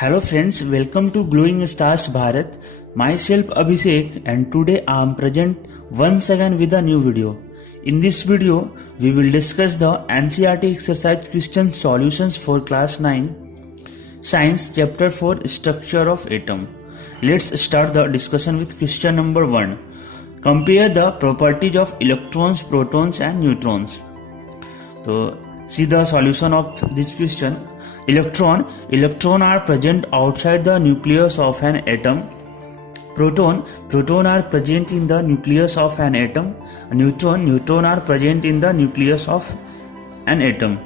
Hello friends, welcome to Glowing Stars Bharat. Myself Abhishek and today I am present once again with a new video. In this video, we will discuss the NCERT exercise question solutions for class 9 Science chapter 4 Structure of Atom. Let's start the discussion with question number 1. Compare the properties of electrons, protons and neutrons. So see the solution of this question. Electron are present outside the nucleus of an atom. Proton are present in the nucleus of an atom. Neutron are present in the nucleus of an atom.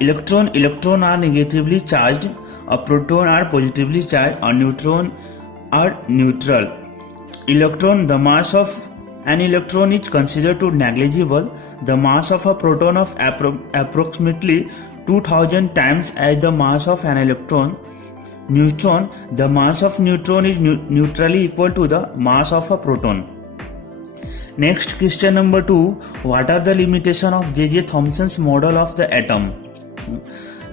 Electron are negatively charged. A proton are positively charged. A neutron are neutral. The mass of an electron is considered to negligible. The mass of a proton of approximately 2000 times as the mass of an electron. The mass of neutron is neutrally equal to the mass of a proton. Next, question number 2. What are the limitations of J.J. Thomson's model of the atom?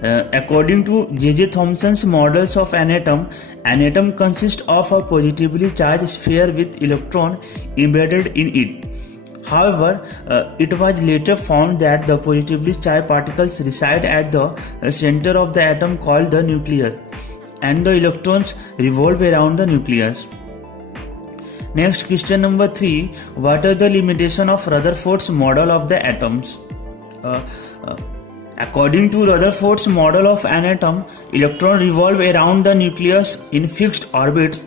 According to J.J. Thomson's models of an atom consists of a positively charged sphere with electron embedded in it. However, it was later found that the positively charged particles reside at the center of the atom called the nucleus, and the electrons revolve around the nucleus. Next, question number 3. What are the limitations of Rutherford's model of the atoms? According to Rutherford's model of an atom, electrons revolve around the nucleus in fixed orbits.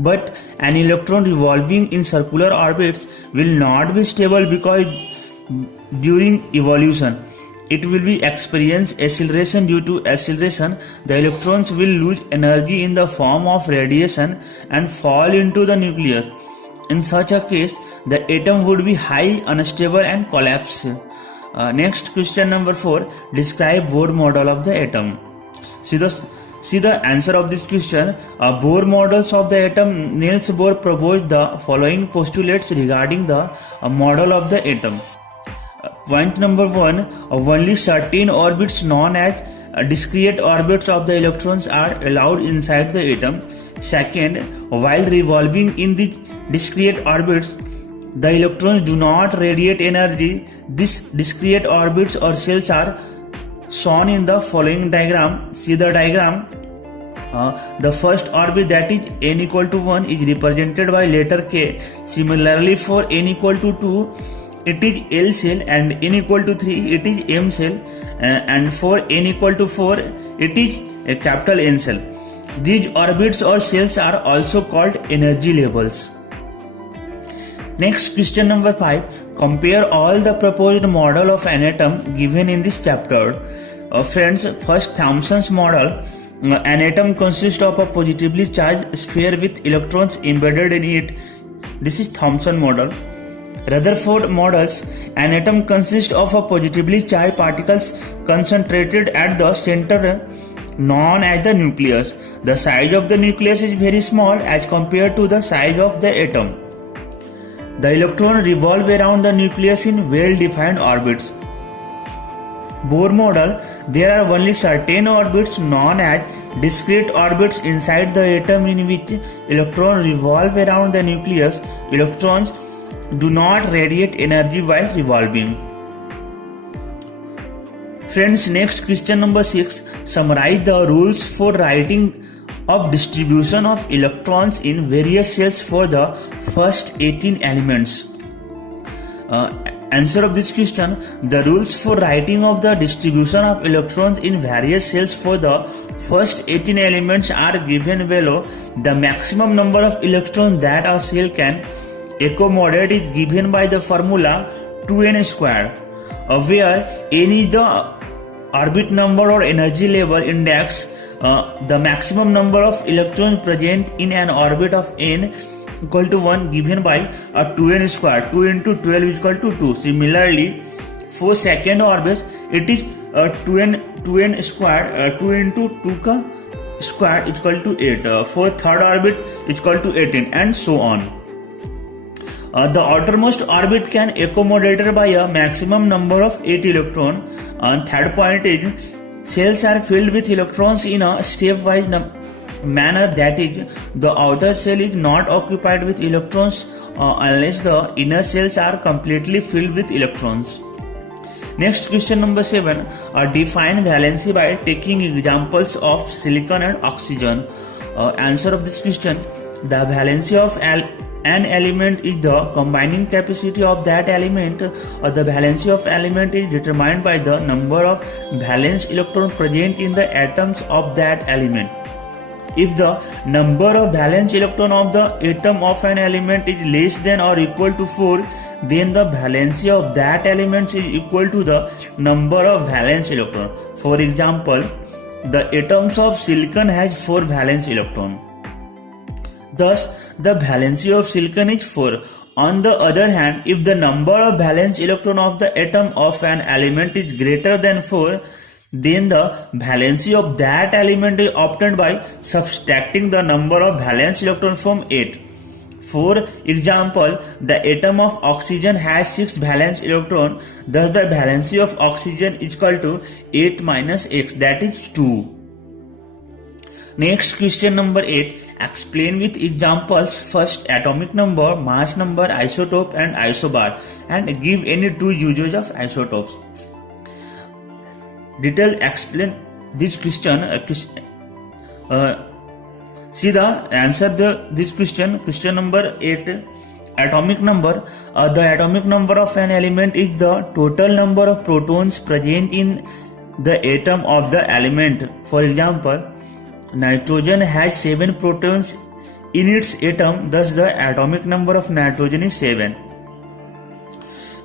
But an electron revolving in circular orbits will not be stable because during evolution it will be experience acceleration. Due to acceleration, the electrons will lose energy in the form of radiation and fall into the nucleus. In such a case, the atom would be highly unstable and collapse. Next, question number 4. Describe Bohr model of the atom. See the answer of this question. Bohr models of the atom. Niels Bohr proposed the following postulates regarding the model of the atom. Point number 1. Only certain orbits known as discrete orbits of the electrons are allowed inside the atom. Second, while revolving in these discrete orbits, the electrons do not radiate energy. These discrete orbits or shells are shown in the following diagram. See the diagram. The first orbit, that is n equal to 1, is represented by letter K. Similarly, for n equal to 2, it is L cell, and n equal to 3, it is M cell, and for n equal to 4, it is a capital N cell. These orbits or shells are also called energy levels. Next, question number 5. Compare all the proposed model of an atom given in this chapter. Friends, first, Thomson's model. An atom consists of a positively charged sphere with electrons embedded in it. This is Thomson model. Rutherford models. An atom consists of a positively charged particles concentrated at the center known as the nucleus. The size of the nucleus is very small as compared to the size of the atom. The electrons revolve around the nucleus in well-defined orbits. Bohr model. There are only certain orbits known as discrete orbits inside the atom in which electrons revolve around the nucleus. Electrons do not radiate energy while revolving. Friends, next, question number 6. Summarize the rules for writing of distribution of electrons in various shells for the first 18 elements. Answer of this question. The rules for writing of the distribution of electrons in various shells for the first 18 elements are given below. The maximum number of electrons that a shell can accommodate is given by the formula 2n square, where n is the orbit number or energy level index. The maximum number of electrons present in an orbit of n equal to 1 given by a 2n square. 2 into 12 is equal to 2. Similarly, for second orbit, it is 2n square. 2 into 2 ka square is equal to 8. For third orbit is equal to 18, and so on. The outermost orbit can accommodate by a maximum number of 8 electrons. Third point is, cells are filled with electrons in a stepwise manner, that is, the outer shell is not occupied with electrons unless the inner cells are completely filled with electrons. Next, question number 7. Define valency by taking examples of silicon and oxygen. Answer of this question: the valency of an element is the combining capacity of that element. The valency of element is determined by the number of valence electrons present in the atoms of that element. If the number of valence electrons of the atom of an element is less than or equal to 4, then the valency of that element is equal to the number of valence electrons. For example, the atoms of silicon has 4 valence electrons. Thus, the valency of silicon is 4. On the other hand, if the number of valence electrons of the atom of an element is greater than 4, then the valency of that element is obtained by subtracting the number of valence electrons from 8. For example, the atom of oxygen has 6 valence electrons, thus the valency of oxygen is equal to 8 minus x, that is 2. Next, question number 8. Explain with examples first atomic number, mass number, isotope and isobar, and give any 2 uses of isotopes. Detail explain this question. See the answer this question. Question number 8. Atomic number. The atomic number of an element is the total number of protons present in the atom of the element. For example, nitrogen has 7 protons in its atom, thus the atomic number of nitrogen is 7.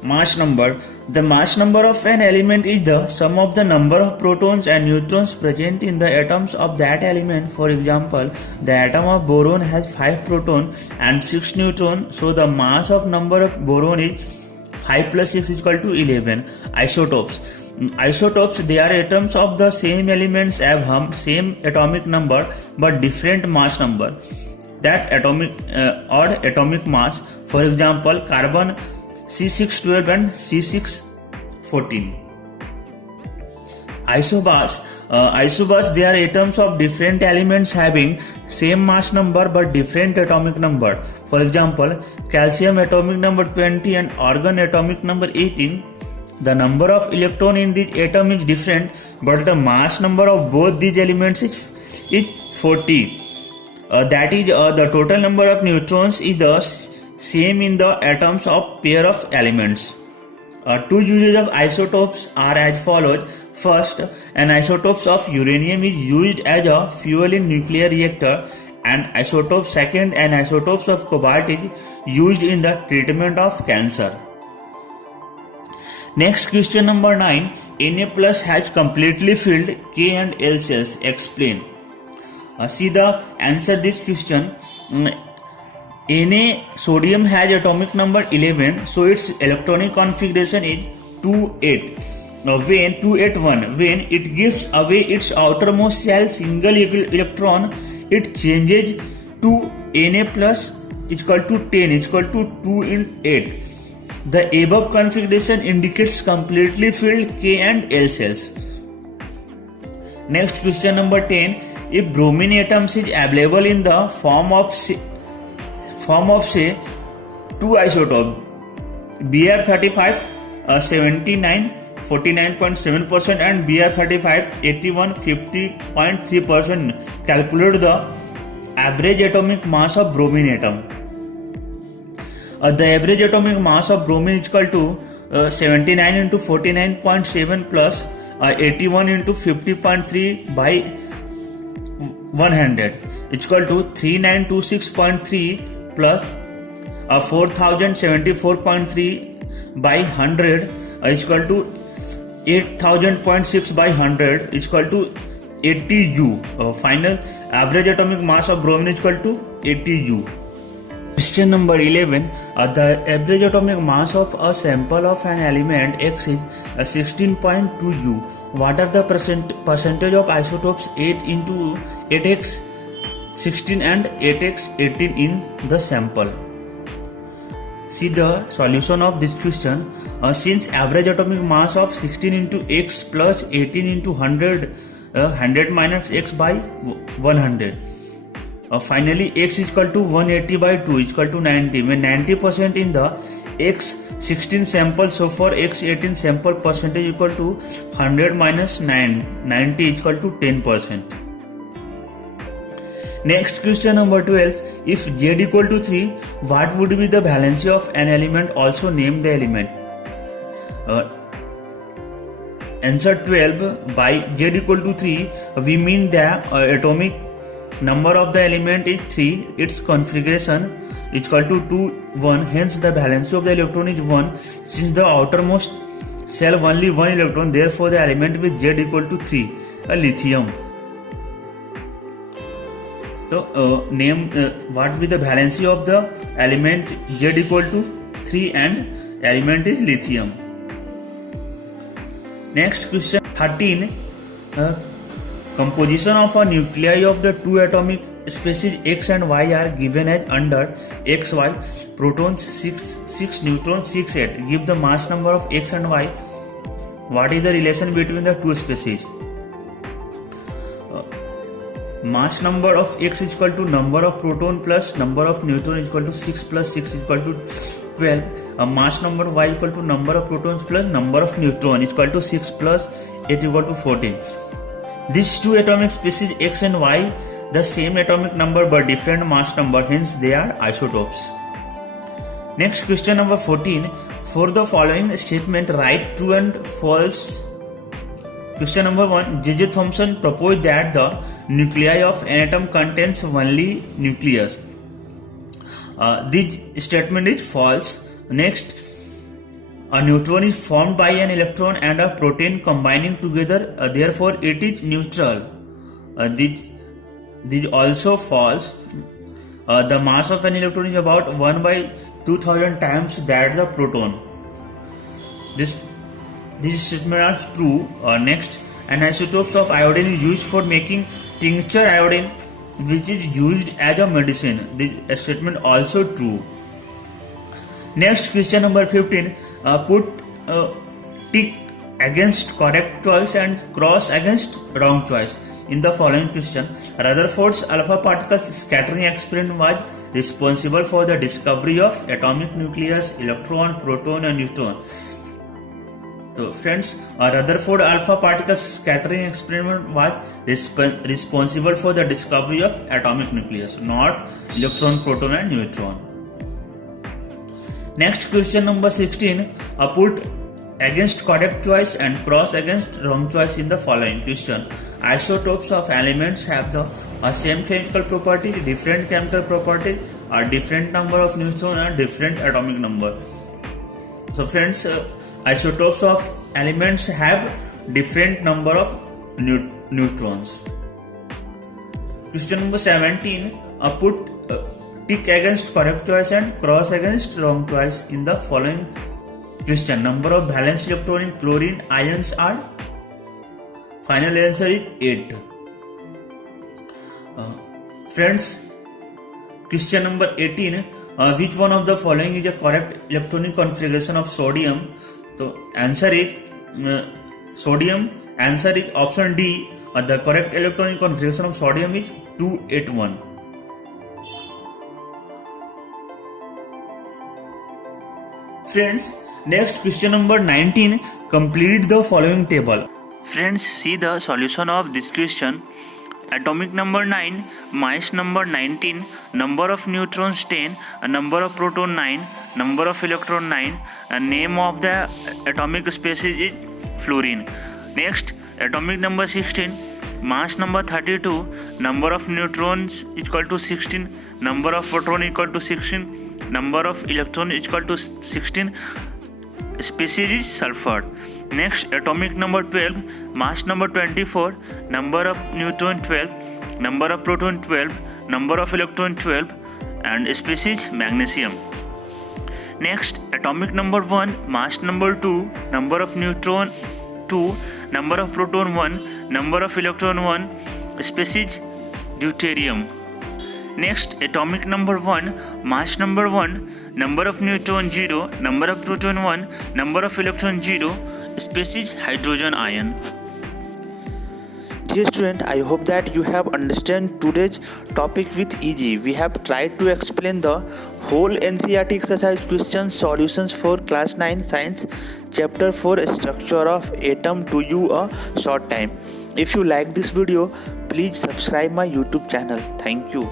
Mass number. The mass number of an element is the sum of the number of protons and neutrons present in the atoms of that element. For example, the atom of boron has 5 protons and 6 neutrons, so the mass of number of boron is 5 plus 6 is equal to 11. Isotopes. Isotopes, they are atoms of the same elements have same atomic number but different mass number. That odd atomic mass. For example, carbon C612 and C614. Isobars, they are atoms of different elements having same mass number but different atomic number. For example, calcium atomic number 20 and argon atomic number 18. The number of electrons in this atom is different, but the mass number of both these elements is 40. That is, the total number of neutrons is the same in the atoms of pair of elements. 2 uses of isotopes are as follows. First, an isotopes of uranium is used as a fuel in nuclear reactor, and isotope second, an isotopes of cobalt is used in the treatment of cancer. Next, question number 9. Na plus has completely filled K and L cells. Explain. See the answer this question. Na, sodium has atomic number 11, so its electronic configuration is 2,8. When 281, when it gives away its outermost shell single electron, it changes to Na plus is equal to 10 is equal to 2 in 8. The above configuration indicates completely filled K and L cells. Next, question number 10. If bromine atoms is available in the form of say 2 isotopes, Br35 79 49.7% and Br35 81 50.3%, calculate the average atomic mass of bromine atom. The average atomic mass of bromine is equal to 79 into 49.7 plus 81 into 50.3 by 100 is equal to 3926.3 plus 4074.3 by 100 is equal to 8000.6 by 100 is equal to 80 U. Final average atomic mass of bromine is equal to 80 U. Question number 11. The average atomic mass of a sample of an element X is 16.2 U. What are the percentage of isotopes 8 into 8x 16 and 8x 18 in the sample? See the solution of this question. Since average atomic mass of 16 into x plus 18 into 100, 100 minus x by 100. Finally, x is equal to 180 by 2 is equal to 90. When 90% in the x 16 sample, so for x 18 sample percentage equal to 100 minus 90 is equal to 10%. Next question number 12. If z equal to 3, what would be the valency of an element? Also name the element. Answer 12. By z equal to 3, we mean the atomic number of the element is 3, its configuration is equal to 2, 1, hence the valency of the electron is 1. Since the outermost shell only one electron, therefore the element with z equal to 3, a lithium. So name what will be the valency of the element z equal to 3 and element is lithium. Next question 13. Composition of a nuclei of the two atomic species X and Y are given as under: XY, protons 6, neutrons 6, 8. Give the mass number of X and Y. What is the relation between the two species? Mass number of X is equal to number of proton plus number of neutron is equal to 6 plus 6 is equal to 12. Mass number Y equal to number of protons plus number of neutron is equal to 6 plus 8 equal to 14. These two atomic species X and Y, the same atomic number but different mass number, hence they are isotopes. Next question number 14. For the following statement, write true and false. Question number 1. J.J. Thomson proposed that the nuclei of an atom contains only nucleus. This statement is false. Next, a neutron is formed by an electron and a proton combining together, therefore it is neutral. This also false. The mass of an electron is about 1 by 2000 times that the proton. These statements are true. Next, an isotopes of iodine is used for making tincture iodine, which is used as a medicine. This statement also true. Next, question number 15. Put tick against correct choice and cross against wrong choice in the following question. Rutherford's alpha particles scattering experiment was responsible for the discovery of atomic nucleus, electron, proton and neutron. So friends, Rutherford alpha particles scattering experiment was responsible for the discovery of atomic nucleus, not electron, proton and neutron. Next, question number 16. Put against correct choice and cross against wrong choice in the following question. Isotopes of elements have the same chemical property, different chemical property, or different number of neutrons and different atomic number. So friends, isotopes of elements have different number of neutrons. Question number 17. Put tick against correct choice and cross against wrong choice in the following question. Number of valence electron in chlorine ions are? Final answer is 8. Friends, question number 18. Which one of the following is a correct electronic configuration of sodium? So answer is sodium. Answer is option D. The correct electronic configuration of sodium is 281. Friends, next question number 19. Complete the following table. Friends, see the solution of this question. Atomic number 9, mass number 19, number of neutrons 10, number of proton 9, number of electron 9, and name of the atomic species is fluorine. Next, atomic number 16, mass number 32, number of neutrons equal to 16, number of proton equal to 16, number of electron equal to 16, species is sulfur. Next, atomic number 12, mass number 24, number of neutron 12, number of proton 12, number of electron 12, and species magnesium. Next, atomic number 1, mass number 2, number of neutron 2, number of proton 1, number of electron 1, species deuterium. Next, atomic number 1, mass number 1, number of neutron 0, number of proton 1, number of electron 0, species hydrogen ion. Dear student, I hope that you have understand today's topic with easy. We have tried to explain the whole NCERT exercise question solutions for class 9 science chapter 4 structure of atom to you a short time. If you like this video, please subscribe my YouTube channel. Thank you.